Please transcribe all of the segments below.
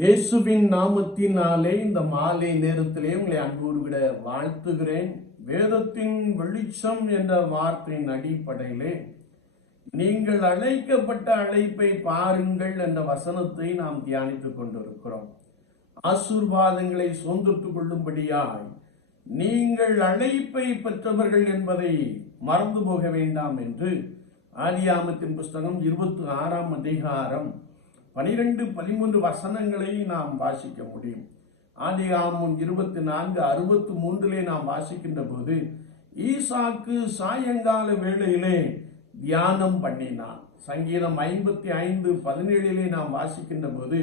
இயேசுவின் நாமத்தினாலே இந்த மாலை நேரத்திலே உங்களை அன்போடு விட வாழ்த்துகிறேன். வேதத்தின் வெளிச்சம் என்ற வார்த்தையின் அடிப்படையிலே நீங்கள் அழைக்கப்பட்ட அழைப்பை பாருங்கள் என்ற வசனத்தை நாம் தியானித்துக் கொண்டிருக்கிறோம். ஆசீர்வாதங்களை சொந்தத்துக் கொள்ளும்படியாய் நீங்கள் அழைப்பை பெற்றவர்கள் என்பதை மறந்து போக வேண்டாம் என்று ஆதியாமத்தின் புஸ்தகம் இருபத்தி ஆறாம் அதிகாரம் பனிரெண்டு பதிமூன்று வசனங்களை நாம் வாசிக்க முடியும். ஆதியாமம் இருபத்தி நான்கு அறுபத்தி மூன்றிலே நாம் வாசிக்கின்ற போது ஈசாக்கு சாயங்கால வேளையிலே தியானம் பண்ணினான். சங்கீதம் ஐம்பத்தி ஐந்து பதினேழிலே நாம் வாசிக்கின்ற போது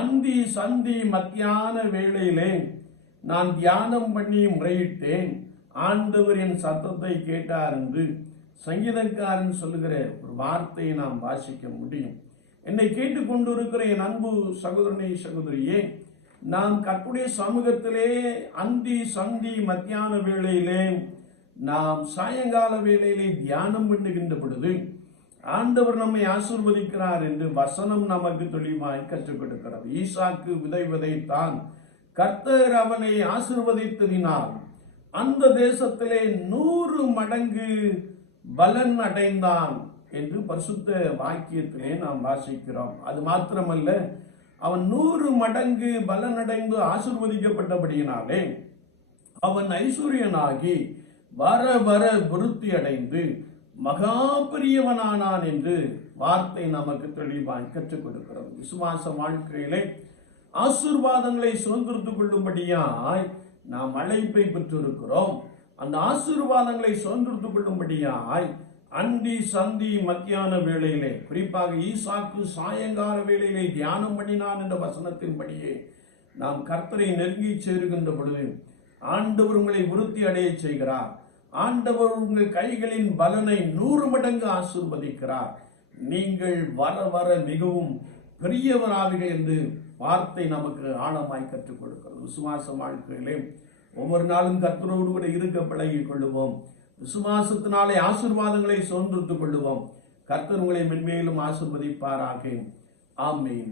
அந்தி சந்தி மத்தியான வேளையிலே நான் தியானம் பண்ணி முறையிட்டேன். ஆண்டவர் என் சத்தத்தை கேட்டார் என்று சங்கீதக்காரன் சொல்லுகிற ஒரு வார்த்தையை நாம் வாசிக்க முடியும். என்னை கேட்டுக்கொண்டிருக்கிற என் அன்பு சகோதரனை சகோதரியே நாம் கற்புடைய சமூகத்திலே அந்தி சந்தி மத்தியான வேளையிலே நாம் சாயங்கால வேளையிலே தியானம் பண்ணுகின்ற பொழுது ஆண்டவர் நம்மை ஆசிர்வதிக்கிறார் என்று வசனம் நமக்கு தெளிவாய் கற்றுக்கொடுக்கிறது. ஈசாக்கு விதை விதைத்தான் கர்த்தர் அவனை ஆசிர்வதித்ததினால் அந்த தேசத்திலே நூறு மடங்கு பலன் அடைந்தான். என்று பரிசுத்த வாக்கியத்திலே நாம் வாசிக்கிறோம். அது மாத்திரமல்ல அவன் நூறு மடங்கு பலனடைந்து ஆசிர்வதிக்கப்பட்டபடியினாலே அவன் ஐஸ்வர்யனாகி வர வர விருத்தி அடைந்து மகா பெரியவனானான் என்று வார்த்தை நமக்கு தெளிவாய் கற்றுக் கொடுக்கிறோம். விசுவாச வாழ்க்கையிலே ஆசீர்வாதங்களை சுதந்திரத்துக் கொள்ளும்படியாய் நாம் அழைப்பை பெற்றிருக்கிறோம். அந்த ஆசீர்வாதங்களை சுதந்திரத்துக் கொள்ளும்படியாய் அந்தி சந்தி மத்தியான வேளையிலே குறிப்பாக ஈசாக்கு சாயங்கால வேளையிலே தியானம் பண்ணினான் என்ற வசனத்தின்படியே நாம் கர்த்தரை நெருங்கி சேருகின்ற பொழுது ஆண்டவர் உங்களை விருத்தி அடைய செய்கிறார். ஆண்டவர் உங்கள் கைகளின் பலனை நூறு மடங்கு ஆசிர்வதிக்கிறார். நீங்கள் வர வர மிகவும் பெரியவராவீர்கள் என்று வார்த்தை நமக்கு ஆழமாய் கற்றுக் கொடுக்கிறது. விசுவாச வாழ்க்கையிலே ஒவ்வொரு நாளும் கர்த்தரோடு கூட இருக்க பழகிக் கொள்ளுவோம். விசுவாசத்தினாலே ஆசீர்வாதங்களை சுதந்திரத்துக் கொள்ளுவோம். கர்த்தர் உங்களை மென்மேலும் ஆசிர்வதிப்பாராக. ஆமேன்.